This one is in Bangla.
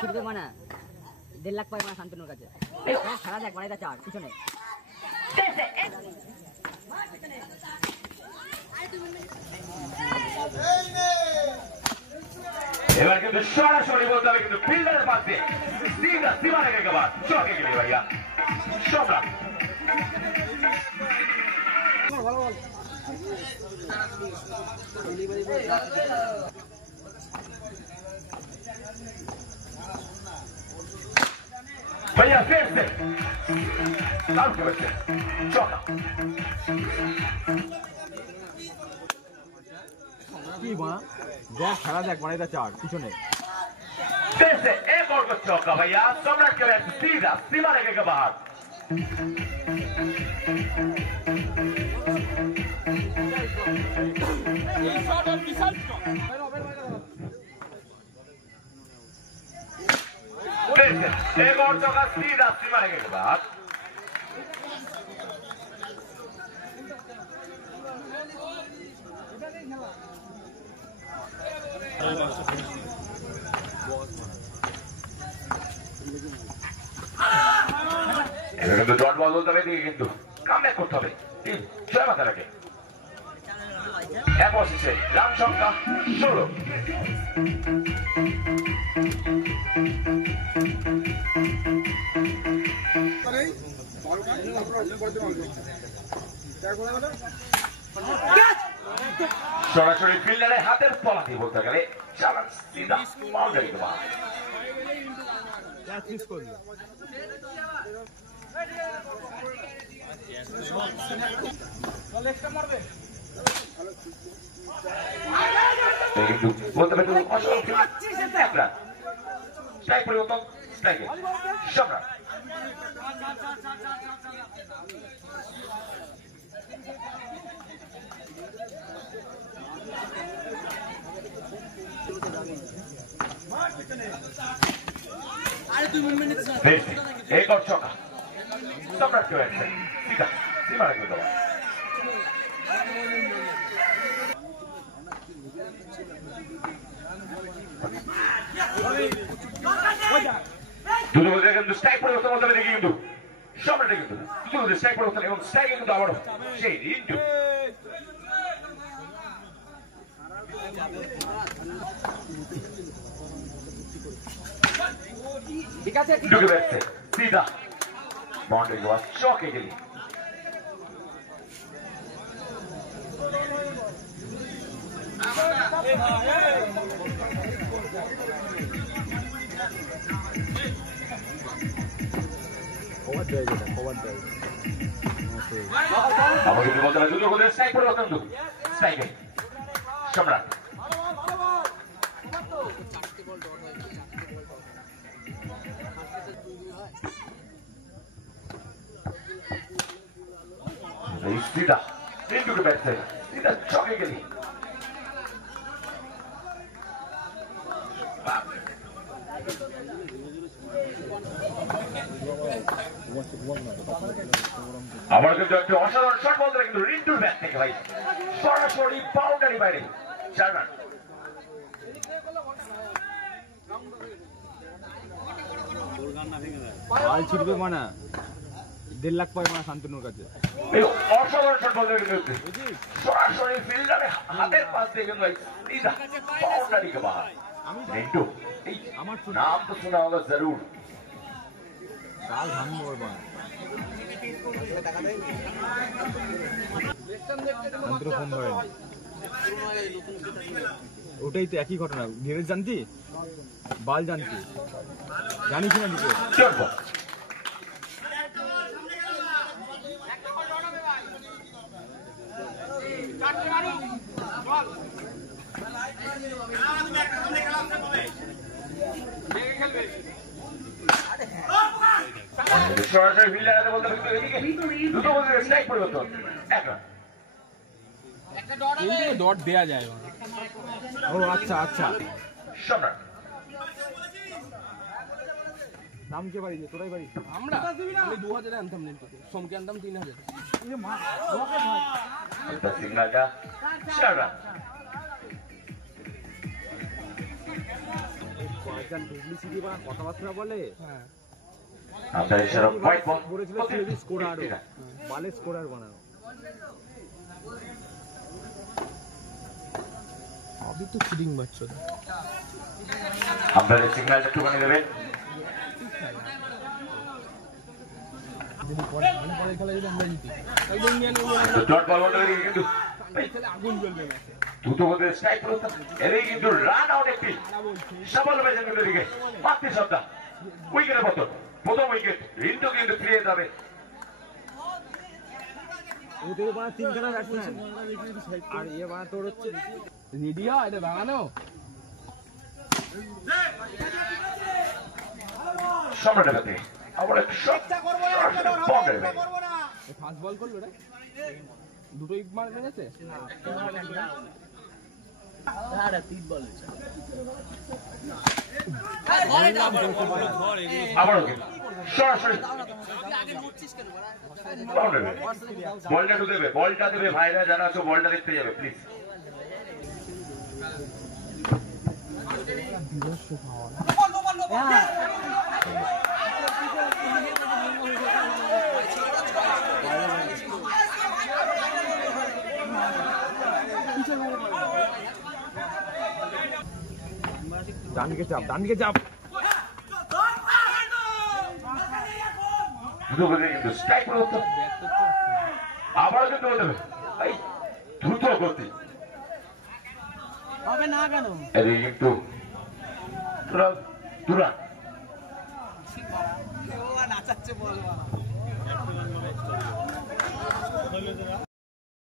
ছুটবে মানা 1.5 লাখ পায় মানা শান্তনুর কাছে। খেলা দেখ মানে 4 পিছনে এবার কিন্তু সরাসরি বলতে হবে কিন্তু ফিল্ডারের পাশ দিয়ে সিধা সীমা রেখে গেবার চকে গেলে ভাইয়া সম্রাট भैया फिर से आउट बच्चे चौका কি বানা দেখ খেলা দেখ মানে 4 পিছনে फिर से एक और को चौका भैया सम्राट के बैट सीधा सीमा रेखा के बाहर एक और चौका सीधा सीमा रेखा के बाहर কিন্তু ডট বল বলতে হবে দিকে কিন্তু কামব্যাক করতে হবে টিম জয় মাতা রাখে এক অবশেষে রান সংখ্যা 16 সরাসরি ফিল্ডারের হাতের তলা দিয়ে বলতে গেলে চালান সিধা বাউন্ডারি কে বাহার কিন্তু বলতে পারি স্ট্রাইক পরিবর্তন স্ট্রাইকে সম্রাট एक और चौका सम्राट के बैट से सीधा सीमा रखने दबा দুটো বলতে কিন্তু স্ট্রাইক পরিবর্তন বলতে দেখি কিন্তু সম্রাটে কিন্তু দুটো বলতে স্ট্রাইক পরিবর্তন এবং স্ট্রাইকে কিন্তু আবারও সেই ইন্টু ঠিক আছে ঢুকে যাচ্ছে সিধা বাউন্ডারি গোয়া চকে গেলি আমার কিন্তু বলতে হবে দুটো বলতে স্ট্রাইক পরিবর্তন দু স্ট্রাইকে সম্রাট सीधा into the back side सीधा चौके के लिए আমার কিন্তু একটা অসাধারণ শট বলতে কিন্তু রিন্টুর ব্যাট থেকে ভাই সরাসরি বাউন্ডারি বাইরে 4 রান বল ছিড়বে মানা 1.5 লাখ পায় মানা শান্তনুর কাছে অসাধারণ শট বলতে কিন্তু সরাসরি ফিল্ডারে হাতের পাশ দিয়ে কিন্তু सीधा बाउंड्री के बाहर रिंटू আমার नाम तो सुना होगा जरूर কাল ভাঙবো বাবা শান্তনু ফোন ধরে ওটাই তো একই ঘটনা ধীরেজ জানতি বাল জানতি জানিস না দিকে সরাসরি ফিল্ডারে বলতে এদিকে দুটো বলতে স্ট্রাইক পরিবর্তন একটা ডট দেয়া যায় ও আচ্ছা আচ্ছা সম্রাট নাম কে বাড়ি তোরাই বাড়ি আমরা 2000 আনতাম নেন সোমকে আনতাম 3000 এটা সিগনালটা 4 রান যা ডুপ্লিসিটি বা কথাবার্তা বলে হ্যাঁ আপনার ইশারা হোয়াইট বল বলেছিল স্কোরার বালে স্কোরার বানানো সবই তো চিটিং বাচ্চা আপনাদের সিগন্যাল একটুখানি দেবেন যদি পরে খেলা যদি আমরা জিতি ওই যে ইন্ডিয়ান ডট বল বন্ধ করে কিন্তু খেলে আগুন জ্বলবে না দ্রুত গতিতে স্ট্রাইক করতে এরই কিন্তু রান আউট একটি সফল হয়েছে কিন্তু দিকে মাতৃ সত্তা উইকেটের পতন প্রথম উইকেট রিন্টু কিন্তু ফিরে যাবে ওদের বানা তিনখানা ব্যাটসম্যান আর ইয়ে বানা তোর হচ্ছে রেডি হয় এটা ভাঙানো সম্রাটের কাছে আবার একটা শট বল দেবে ফাস্ট বল করলো রে দুটোই মার মেরেছে আবারও কিন্তু সরাসরি বল দেবে বলটা দেবে ভাইরা যারা আছো বলটা দেখতে যাবে প্লিজ ডান দিকে চাপ দ্রুত গতিতে কিন্তু স্ট্রাইক করতে আবারও কিন্তু বল দেবে এই দ্রুত গতি হবে না কেন এদিকে কিন্তু তুরা নাচাচ্ছে বল